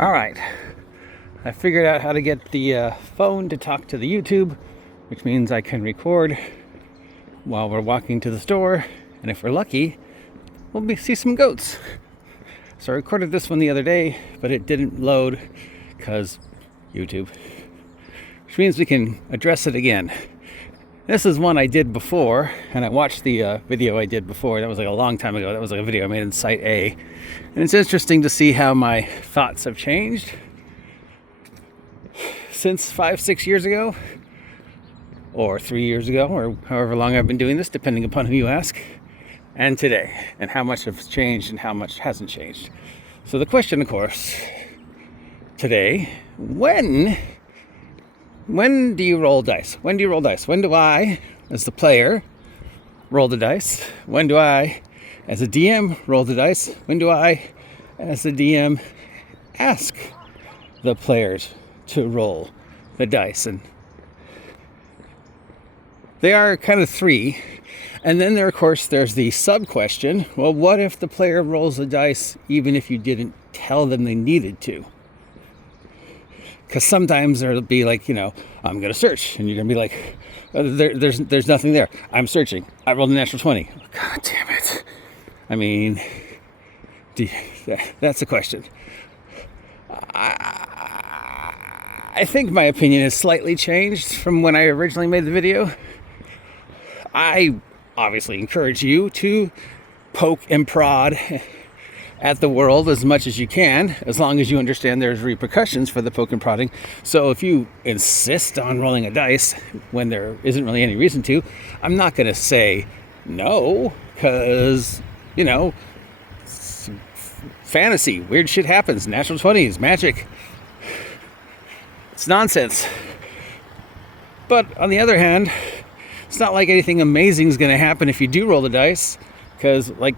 All right, I figured out how to get the phone to talk to the YouTube, which means I can record while we're walking to the store, and if we're lucky, we'll see some goats. So I recorded this one the other day, but it didn't load because YouTube, which means we can address it again. This is one I did before, and I watched the video I did before. That was like a long time ago. That was like a video I made in Site A. And it's interesting to see how my thoughts have changed since 5-6 years ago, or 3 years ago, or however long I've been doing this, depending upon who you ask, and today, and how much has changed and how much hasn't changed. So the question, of course, today, when do you roll dice? When do you roll dice? When do I, as the player, roll the dice? When do I, as a DM, roll the dice? When do I, as the DM, ask the players to roll the dice? And they are kind of three. And then there, of course, there's the sub-question. Well, what if the player rolls the dice even if you didn't tell them they needed to? Because sometimes there'll be like, I'm going to search. And you're going to be like, there's nothing there. I'm searching. I rolled a natural 20. God damn it. I mean, that's the question. I think my opinion has slightly changed from when I originally made the video. I obviously encourage you to poke and prod at the world as much as you can, as long as you understand there's repercussions for the poke and prodding. So if you insist on rolling a dice when there isn't really any reason to, I'm not going to say no, because, fantasy, weird shit happens, natural 20s, magic. It's nonsense. But on the other hand, it's not like anything amazing is going to happen if you do roll the dice. Because, I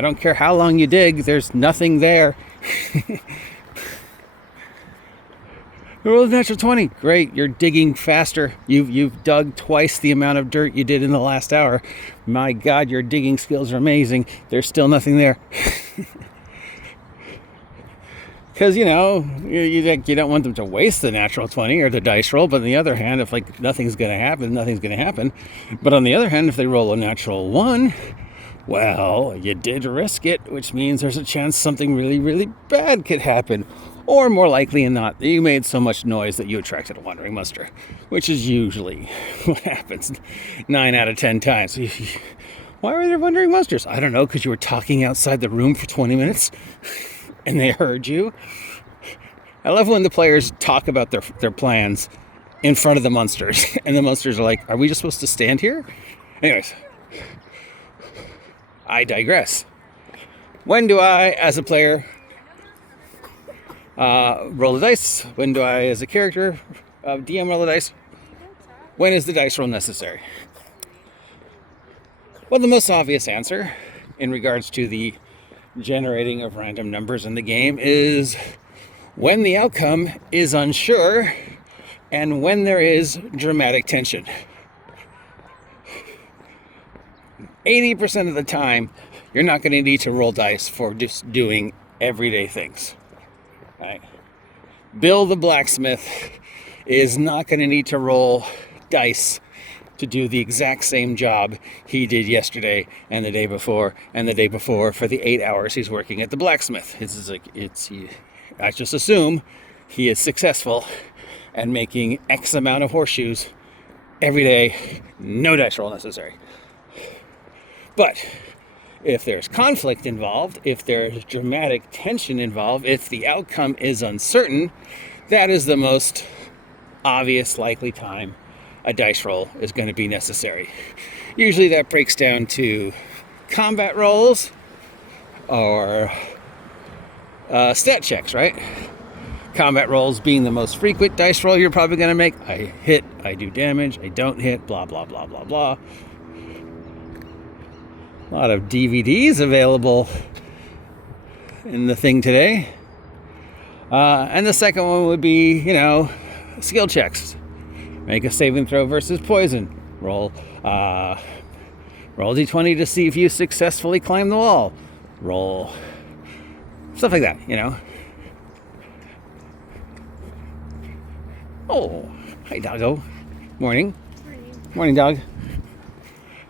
don't care how long you dig, there's nothing there. Roll a natural 20. Great, you're digging faster. You've dug twice the amount of dirt you did in the last hour. My God, your digging skills are amazing. There's still nothing there. Because, you don't want them to waste the natural 20 or the dice roll. But on the other hand, if, nothing's going to happen, nothing's going to happen. But on the other hand, if they roll a natural 1... well, you did risk it, which means there's a chance something really, really bad could happen. Or more likely than not, you made so much noise that you attracted a wandering muster, which is usually what happens 9 out of 10 times. Why were there wandering musters? I don't know, because you were talking outside the room for 20 minutes and they heard you. I love when the players talk about their plans in front of the monsters, and the monsters are like, are we just supposed to stand here? Anyways. I digress. When do I, as a player, roll the dice? When do I, as a character, DM, roll the dice? When is the dice roll necessary? Well, the most obvious answer in regards to the generating of random numbers in the game is when the outcome is unsure and when there is dramatic tension. 80% of the time, you're not going to need to roll dice for just doing everyday things. Right? Bill the blacksmith is not going to need to roll dice to do the exact same job he did yesterday and the day before and the day before for the 8 hours he's working at the blacksmith. I just assume he is successful and making X amount of horseshoes every day, no dice roll necessary. But if there's conflict involved, if there's dramatic tension involved, if the outcome is uncertain, that is the most obvious likely time a dice roll is going to be necessary. Usually that breaks down to combat rolls or stat checks, right? Combat rolls being the most frequent dice roll you're probably going to make. I hit, I do damage, I don't hit, blah, blah, blah, blah, blah. A lot of DVDs available in the thing today. And the second one would be, skill checks. Make a saving throw versus poison. Roll d20 to see if you successfully climb the wall. Roll. Stuff like that, Oh, hi, doggo. Morning. Morning. Morning, dog.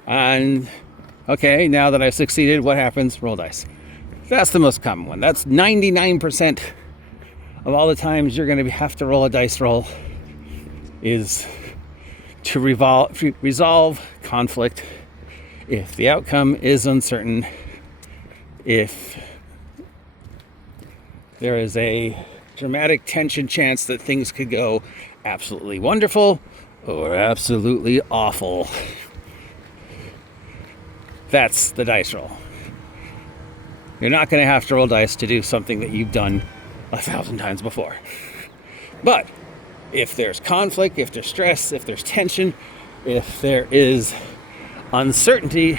And, okay, now that I've succeeded, what happens? Roll dice. That's the most common one. That's 99% of all the times you're going to have to roll a dice roll is to resolve conflict if the outcome is uncertain, if there is a dramatic tension chance that things could go absolutely wonderful or absolutely awful. That's the dice roll. You're not going to have to roll dice to do something that you've done 1,000 times before. But if there's conflict, if there's stress, if there's tension, if there is uncertainty,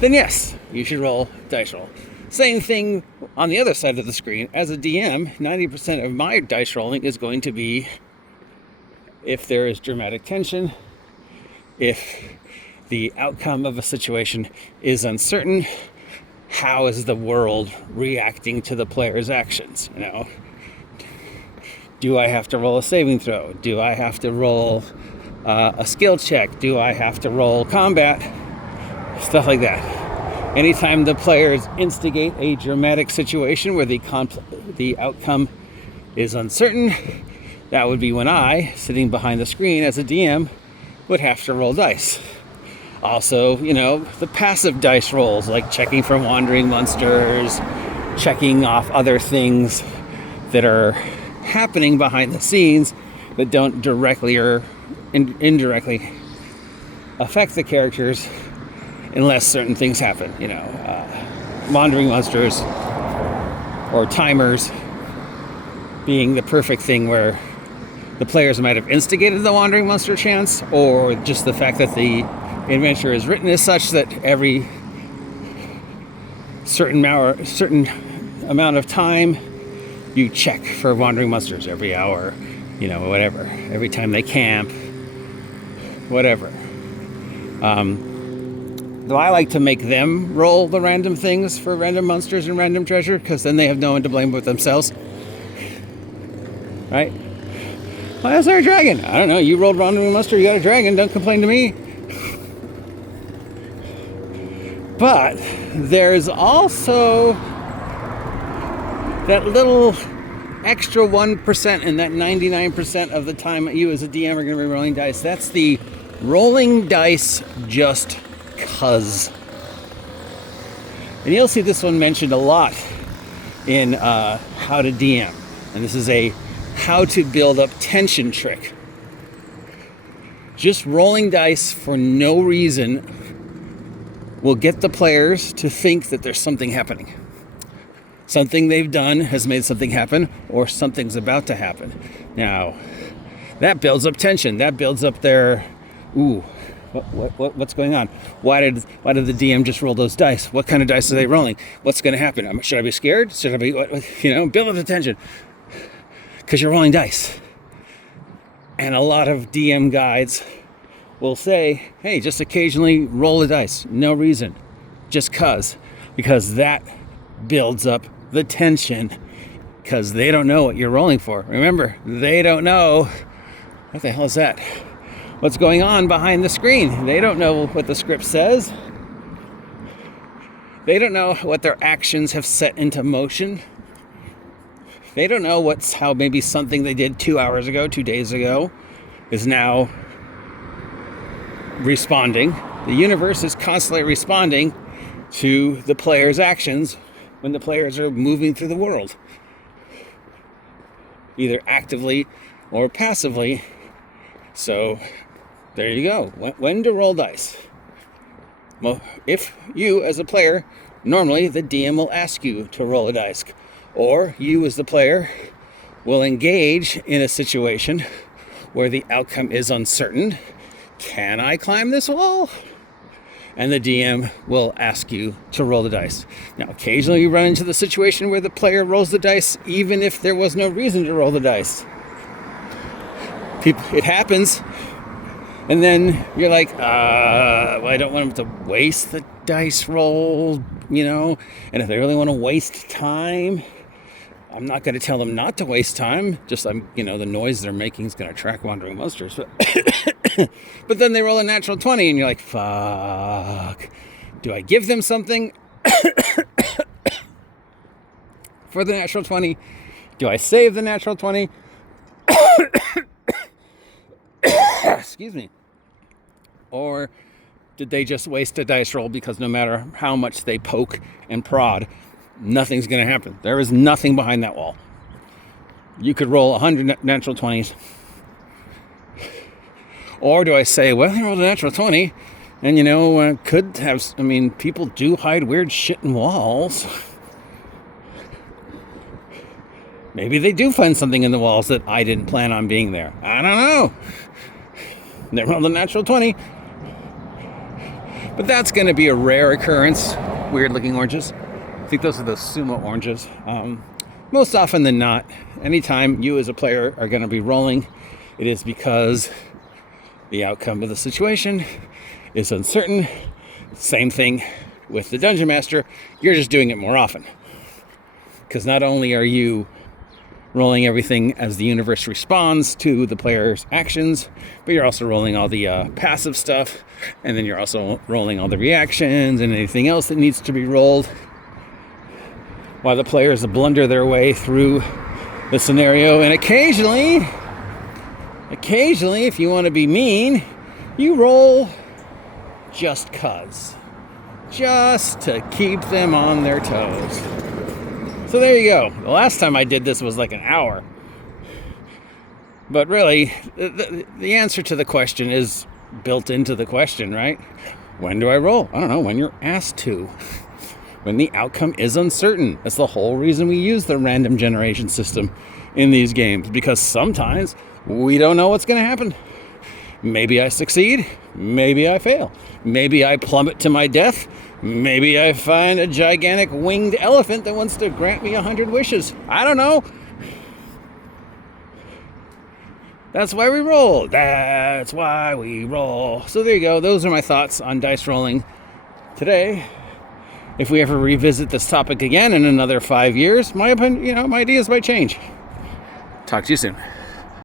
then yes, you should roll dice roll. Same thing on the other side of the screen. As a DM, 90% of my dice rolling is going to be if there is dramatic tension, if the outcome of a situation is uncertain, how is the world reacting to the player's actions? You know, do I have to roll a saving throw? Do I have to roll a skill check? Do I have to roll combat? Stuff like that. Anytime the players instigate a dramatic situation where the outcome is uncertain, that would be when I, sitting behind the screen as a DM, would have to roll dice. Also, you know, the passive dice rolls, like checking for wandering monsters, checking off other things that are happening behind the scenes that don't directly or indirectly affect the characters unless certain things happen. You know, wandering monsters or timers being the perfect thing where the players might have instigated the wandering monster chance, or just the fact that the adventure is written as such that every certain amount of time you check for wandering monsters every hour, you know, whatever, every time they camp, whatever. Though I like to make them roll the random things for random monsters and random treasure, because then they have no one to blame but themselves, right? Why is there a dragon? I don't know, you rolled wandering monster, you got a dragon, don't complain to me. But there's also that little extra 1% and that 99% of the time you as a DM are going to be rolling dice. That's the rolling dice just cuz. And you'll see this one mentioned a lot in How to DM. And this is a how to build up tension trick. Just rolling dice for no reason will get the players to think that there's something happening. Something they've done has made something happen, or something's about to happen. Now, that builds up tension. That builds up their, what's going on? Why did the DM just roll those dice? What kind of dice are they rolling? What's going to happen? Should I be scared? Should I be, build up the tension. Because you're rolling dice. And a lot of DM guides will say, hey, just occasionally roll the dice. No reason. Just because that builds up the tension, because they don't know what you're rolling for. Remember, they don't know, what the hell is that? What's going on behind the screen? They don't know what the script says. They don't know what their actions have set into motion. They don't know how maybe something they did 2 hours ago, 2 days ago, is now responding. The universe is constantly responding to the player's actions when the players are moving through the world, either actively or passively. So there you go. When to roll dice. Well, if you as a player, normally the DM will ask you to roll a dice, or you as the player will engage in a situation where the outcome is uncertain. Can I climb this wall? And the DM will ask you to roll the dice. Now, occasionally you run into the situation where the player rolls the dice even if there was no reason to roll the dice. It happens. And then you're like, well, I don't want them to waste the dice roll, And if they really want to waste time, I'm not going to tell them not to waste time. Just, the noise they're making is going to attract wandering monsters. But then they roll a natural 20 and you're like, fuck. Do I give them something for the natural 20? Do I save the natural 20? Excuse me. Or did they just waste a dice roll because no matter how much they poke and prod, nothing's going to happen? There is nothing behind that wall. You could roll 100 natural 20s. Or do I say, well, I rolled a natural 20, and could have, people do hide weird shit in walls. Maybe they do find something in the walls that I didn't plan on being there. I don't know. They rolled a natural 20. But that's going to be a rare occurrence. Weird looking oranges. I think those are the sumo oranges. Most often than not, anytime you as a player are going to be rolling, it is because the outcome of the situation is uncertain. Same thing with the Dungeon Master. You're just doing it more often. Because not only are you rolling everything as the universe responds to the player's actions, but you're also rolling all the passive stuff, and then you're also rolling all the reactions and anything else that needs to be rolled while the players blunder their way through the scenario. And occasionally, if you want to be mean, you roll just cuz. Just to keep them on their toes. So there you go. The last time I did this was like an hour. But really, the answer to the question is built into the question, right? When do I roll? I don't know, when you're asked to. When the outcome is uncertain. That's the whole reason we use the random generation system in these games. Because sometimes we don't know what's going to happen. Maybe I succeed. Maybe I fail. Maybe I plummet to my death. Maybe I find a gigantic winged elephant that wants to grant me 100 wishes. I don't know. That's why we roll. That's why we roll. So there you go. Those are my thoughts on dice rolling today. If we ever revisit this topic again in another 5 years, my opinion, my ideas might change. Talk to you soon.